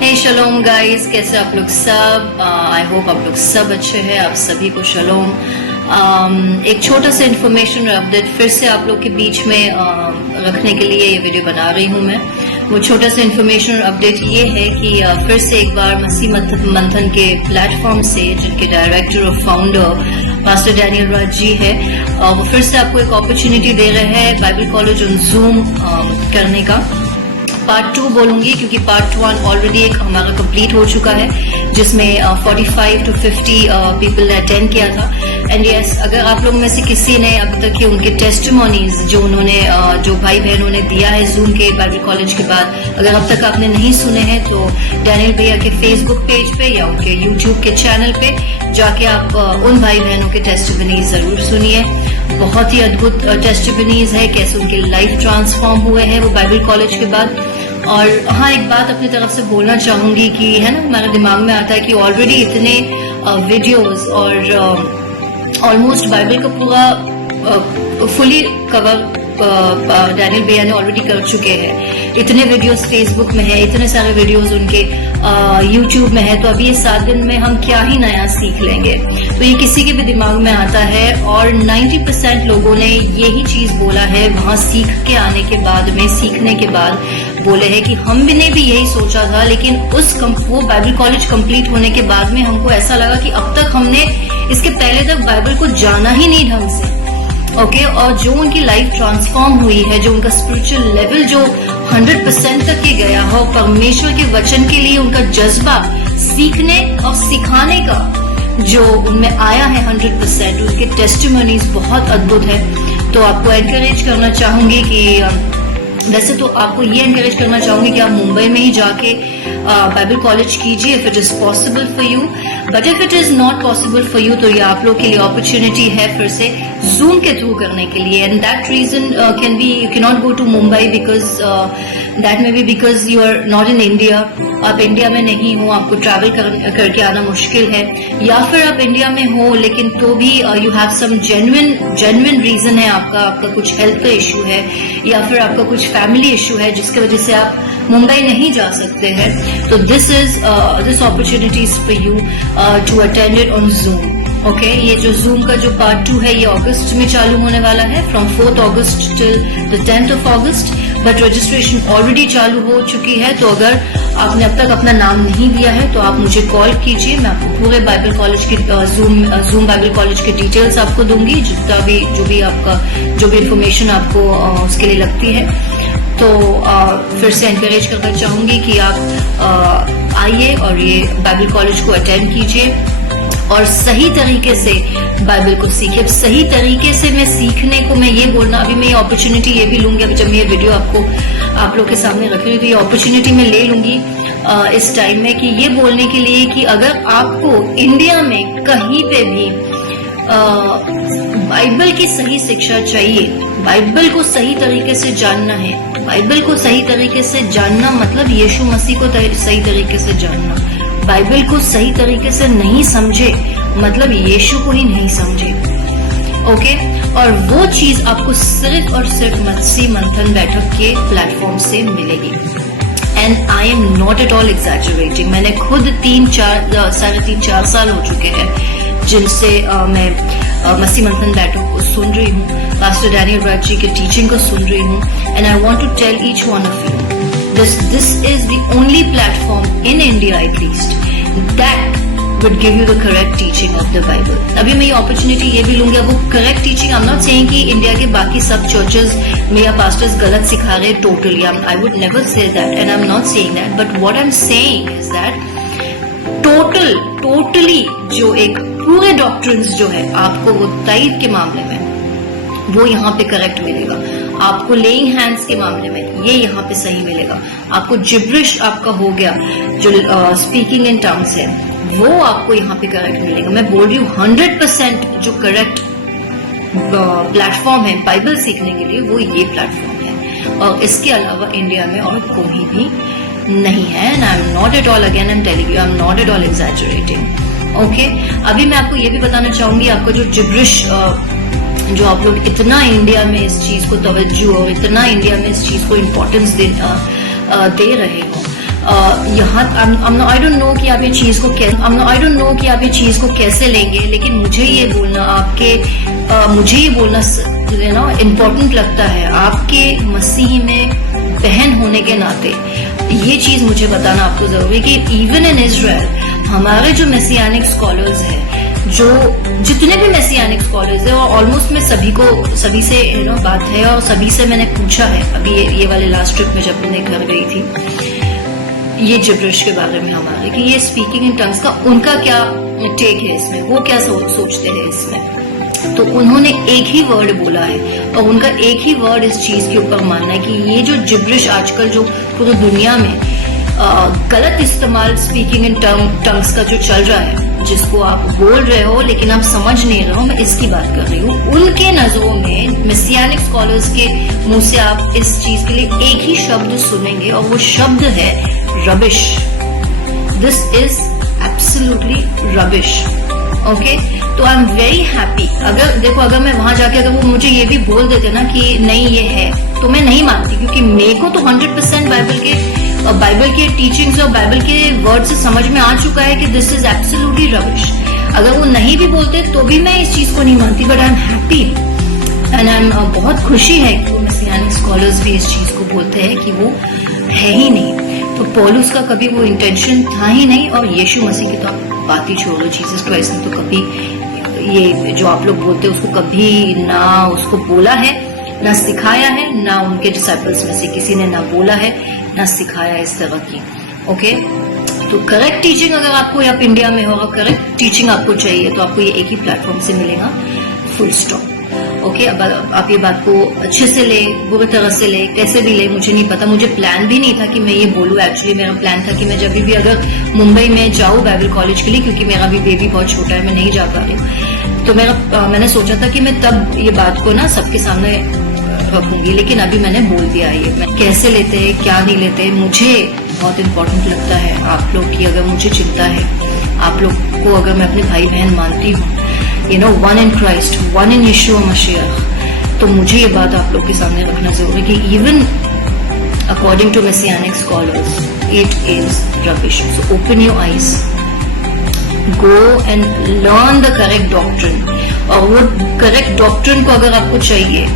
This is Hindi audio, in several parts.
हे शलोम गाइस, कैसे आप लोग सब? आई होप आप लोग सब अच्छे हैं। आप सभी को शलोम। एक छोटा सा इन्फॉर्मेशन और अपडेट फिर से आप लोग के बीच में रखने के लिए ये वीडियो बना रही हूँ मैं। वो छोटा सा इन्फॉर्मेशन और अपडेट ये है कि फिर से एक बार मसीह मंथन के प्लेटफॉर्म से, जिनके डायरेक्टर और founder pastor Daniel Raj ji है, वो फिर से आपको एक अपॉर्चुनिटी दे रहे हैं बाइबल कॉलेज ऑन जूम करने का। पार्ट 2 बोलूंगी क्योंकि पार्ट 1 ऑलरेडी एक हमारा कंप्लीट हो चुका है, जिसमें 45 to 50 पीपल ने अटेंड किया था। एंड यस, अगर आप लोग में से किसी ने अब तक के उनके टेस्टिमोनीज जो उन्होंने जो भाई बहनों ने दिया है जूम के बाइबल कॉलेज के बाद, अगर अब तक आपने नहीं सुने हैं तो डैनियल भैया के फेसबुक पेज पे या उनके यूट्यूब के चैनल पे जाके आप उन भाई बहनों के टेस्टिमोनीज जरूर सुनिए। बहुत ही अद्भुत टेस्टिमोनीज है, कैसे उनके लाइफ ट्रांसफॉर्म हुए हैं वो बाइबल कॉलेज के बाद। और हाँ, एक बात अपनी तरफ से बोलना चाहूंगी कि है ना, हमारे दिमाग में आता है कि ऑलरेडी इतने वीडियोस और ऑलमोस्ट बाइबल का पूरा फुली कवर डैनियल भैया ने ऑलरेडी कर चुके हैं। इतने वीडियोस फेसबुक में है, इतने सारे वीडियोस उनके यूट्यूब में है, तो अभी ये 7 दिन में हम क्या ही नया सीख लेंगे। तो ये किसी के भी दिमाग में आता है और 90% लोगों ने यही चीज बोला है वहां सीख के आने के बाद में, सीखने के बाद बोले हैं कि हम भी ने भी यही सोचा था, लेकिन वो बाइबल कॉलेज कंप्लीट होने के बाद में हमको ऐसा लगा कि अब तक हमने इसके पहले तक बाइबल को जाना ही नहीं ढंग से। ओके, और जो उनकी लाइफ ट्रांसफॉर्म हुई है, जो उनका स्पिरिचुअल लेवल जो 100% तक के गया हो, परमेश्वर के वचन के लिए उनका जज्बा सीखने और सिखाने का जो उनमें आया है 100%, उनके टेस्टिमोनीज बहुत अद्भुत है। तो आपको एनकरेज करना चाहूंगी कि वैसे तो आपको ये एनकरेज करना चाहूंगी कि आप मुंबई में ही जाके बाइबल कॉलेज कीजिए if it is possible for you. But if it is not possible for you, तो ये आप लोग के लिए अपॉर्चुनिटी है फिर से जूम के थ्रू करने के लिए। And that reason can be you can not go to Mumbai because that may be because you are not in India. आप इंडिया में नहीं हो, आपको ट्रैवल करके आना मुश्किल है, या फिर आप इंडिया में हो लेकिन तो भी you have some genuine reason है, आपका कुछ हेल्थ का इश्यू है या फिर आपका कुछ फैमिली इश्यू है जिसकी वजह से आप मुंबई नहीं जा सकते हैं, तो this opportunity is for you to attend it on Zoom. Okay, ये जो जूम का जो पार्ट 2 है ये अगस्त में चालू होने वाला है, from 4th August till the 10th of August. But registration already चालू हो चुकी है, तो अगर आपने अब तक अपना नाम नहीं दिया है तो आप मुझे कॉल कीजिए। मैं आपको पूरे बाइबल कॉलेज की जूम बाइबल कॉलेज की डिटेल्स आपको दूंगी, जितना भी जो भी इंफॉर्मेशन आपको उसके लिए लगती है। तो फिर से एनकरेज करना चाहूंगी कि आप आइए और ये बाइबल कॉलेज को अटेंड कीजिए और सही तरीके से बाइबल को सीखिए। सही तरीके से मैं सीखने को मैं ये बोलना, अभी मैं ये अपॉर्चुनिटी ये भी लूंगी, अभी जब मैं ये वीडियो आप लोग के सामने रख रही हूँ तो ये अपॉर्चुनिटी मैं ले लूंगी इस टाइम में कि ये बोलने के लिए कि अगर आपको इंडिया में कहीं पे भी बाइबल की सही शिक्षा चाहिए, बाइबल को सही तरीके से जानना है, बाइबल को सही तरीके से जानना मतलब यीशु मसीह को सही तरीके से जानना। बाइबल को सही तरीके से नहीं समझे मतलब यीशु को ही नहीं समझे। ओके, और वो चीज आपको सिर्फ और सिर्फ मसीह मंथन बैठक के प्लेटफॉर्म से मिलेगी। And I am not at all exaggerating. मैंने खुद 3-4 साल हो चुके हैं जिनसे मैं मसीह मंथन बैठक को सुन रही हूँ, पास्टर डैनियल राज जी के टीचिंग को सुन रही हूँ। And I want to tell each one of you, this is the only platform in India at least that would give you the correct teaching of the Bible. अभी मैं ये opportunity ये भी लूंगी, वो correct teaching। I'm not saying कि इंडिया के बाकी सब churches में या pastors गलत सिखा रहे totally. I would never say that and I'm not saying that. But what I'm saying is that totally जो एक पूरे doctrines जो है आपको वो टाइप के मामले में वो यहाँ पे करेक्ट मिलेगा। आपको लेइंग हैंड्स के मामले में ये यहाँ पे सही मिलेगा। आपको जिब्रिश आपका हो गया जो स्पीकिंग इन टंग्स है वो आपको यहाँ पे करेक्ट मिलेगा। मैं बोल रही हूँ 100% जो करेक्ट प्लेटफॉर्म है बाइबल सीखने के लिए वो ये प्लेटफॉर्म है, और इसके अलावा इंडिया में और कोई भी नहीं है। And I am not at all, again I am telling you, I am not at all exaggerating. Okay, अभी मैं आपको ये भी बताना चाहूंगी, आपका जो जिब्रिश जो आप लोग इतना इंडिया में इस चीज को तवज्जो और इतना इंडिया में इस चीज को इम्पोर्टेंस दे रहे हो, यहाँ आई डोंट नो कि आप ये चीज को कैसे लेंगे, लेकिन मुझे ये बोलना इम्पोर्टेंट लगता है। आपके मसीह में बहन होने के नाते ये चीज मुझे बताना आपको जरूरी कि इवन इन इजराइल हमारे जो मेसियानिक स्कॉलर्स हैं, जो जितने भी मेसियानिक स्कॉलर्स है, और ऑलमोस्ट मैं सभी से बात है और सभी से मैंने पूछा है अभी ये वाले लास्ट ट्रिप में जब मैं घर गई थी, ये जिब्रिश के बारे में हमारे कि ये स्पीकिंग इन टंग्स का उनका क्या टेक है इसमें, वो क्या सोचते हैं इसमें। तो उन्होंने एक ही वर्ड बोला है और उनका एक ही वर्ड इस चीज के ऊपर मानना है कि ये जो जिब्रिश आजकल जो पूरी दुनिया में गलत इस्तेमाल स्पीकिंग इन टंग्स का जो चल रहा है, जिसको आप बोल रहे हो लेकिन आप समझ नहीं रहे हो, मैं इसकी बात कर रही हूँ। उनके नजरों में मेसियानिक स्कॉलर्स के मुंह से आप इस चीज के लिए एक ही शब्द सुनेंगे और वो शब्द है rubbish. This is absolutely rubbish. Okay, तो आई एम वेरी हैप्पी। अगर मैं वहां जाके अगर वो मुझे ये भी बोल देते ना कि नहीं ये है, तो मैं नहीं मानती, क्योंकि मेरे को तो 100% बाइबल के टीचिंग्स और बाइबल के वर्ड से समझ में आ चुका है कि दिस इज एब्सोल्युटली रबिश। अगर वो नहीं भी बोलते तो भी मैं इस चीज को नहीं मानती, but I am happy and I am बहुत खुशी है कि वो मेसियानिक स्कॉलर्स भी इस चीज को बोलते हैं कि वो है ही नहीं। तो पौलुस का कभी वो इंटेंशन था ही नहीं, और यीशु मसीह की तो आप बात ही छोड़ो, जीसस क्राइस्ट ने तो कभी ये जो आप लोग बोलते हैं उसको कभी ना उसको बोला है, ना सिखाया है, ना उनके डिसाइपल्स में से किसी ने ना बोला है ना सिखाया इस तरह की। ओके, तो करेक्ट टीचिंग अगर आपको आप इंडिया में हो और करेक्ट टीचिंग आपको चाहिए तो आपको ये एक ही प्लेटफॉर्म से मिलेगा, फुल स्टॉप। ओके, अब आप ये बात को अच्छे से ले, बुरी तरह से ले, कैसे भी ले, मुझे नहीं पता। मुझे प्लान भी नहीं था कि मैं ये बोलूँ। एक्चुअली मेरा प्लान था कि मैं जब भी अगर मुंबई में जाऊँ बाइबल कॉलेज के लिए, क्योंकि मेरा भी बेबी बहुत छोटा है, मैं नहीं जा पा रही हूँ, तो मैंने सोचा था कि मैं तब ये बात को ना सबके सामने रखूंगी, लेकिन अभी मैंने बोल दिया है। मैं कैसे लेते हैं, क्या नहीं लेते, मुझे बहुत इम्पोर्टेंट लगता है आप लोग की अगर मुझे चिंता है, आप लोग को अगर मैं अपने भाई बहन मानती हूँ, one in Christ, one in यीशु मसीह, तो मुझे ये बात आप लोग के सामने रखना जरूरी कि even according to messianic scholars it is rubbish. So open your eyes, go and learn the correct doctrine, और वो करेक्ट डॉक्ट्रिन को अगर आपको चाहिए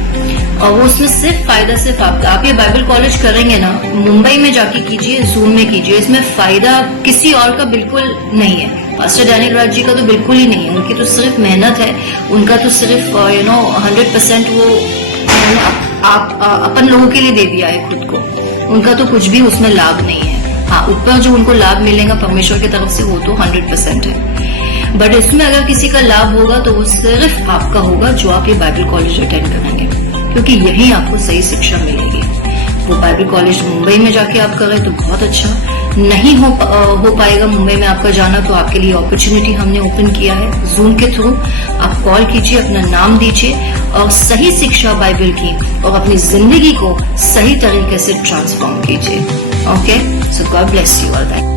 और वो उसमें सिर्फ आप ये बाइबल कॉलेज करेंगे ना, मुंबई में जाके कीजिए, जूम में कीजिए, इसमें फायदा किसी और का बिल्कुल नहीं है। पास्टर डैनियल राज जी का तो बिल्कुल ही नहीं है, उनकी तो सिर्फ मेहनत है, उनका तो सिर्फ 100% वो अपन लोगों के लिए दे दिया है खुद को, उनका तो कुछ भी उसमें लाभ नहीं है। हाँ, ऊपर जो उनको लाभ मिलेगा परमेश्वर की तरफ से वो तो 100% है, बट इसमें अगर किसी का लाभ होगा तो वो सिर्फ आपका होगा जो आप ये बाइबल कॉलेज अटेंड करेंगे, क्योंकि यही आपको सही शिक्षा मिलेगी। वो बाइबल कॉलेज मुंबई में जाके आप करें तो बहुत अच्छा, नहीं हो पाएगा मुंबई में आपका जाना, तो आपके लिए अपॉर्चुनिटी हमने ओपन किया है जूम के थ्रू। आप कॉल कीजिए, अपना नाम दीजिए और सही शिक्षा बाइबल की और अपनी जिंदगी को सही तरीके से ट्रांसफॉर्म कीजिए। Okay, so God bless you all.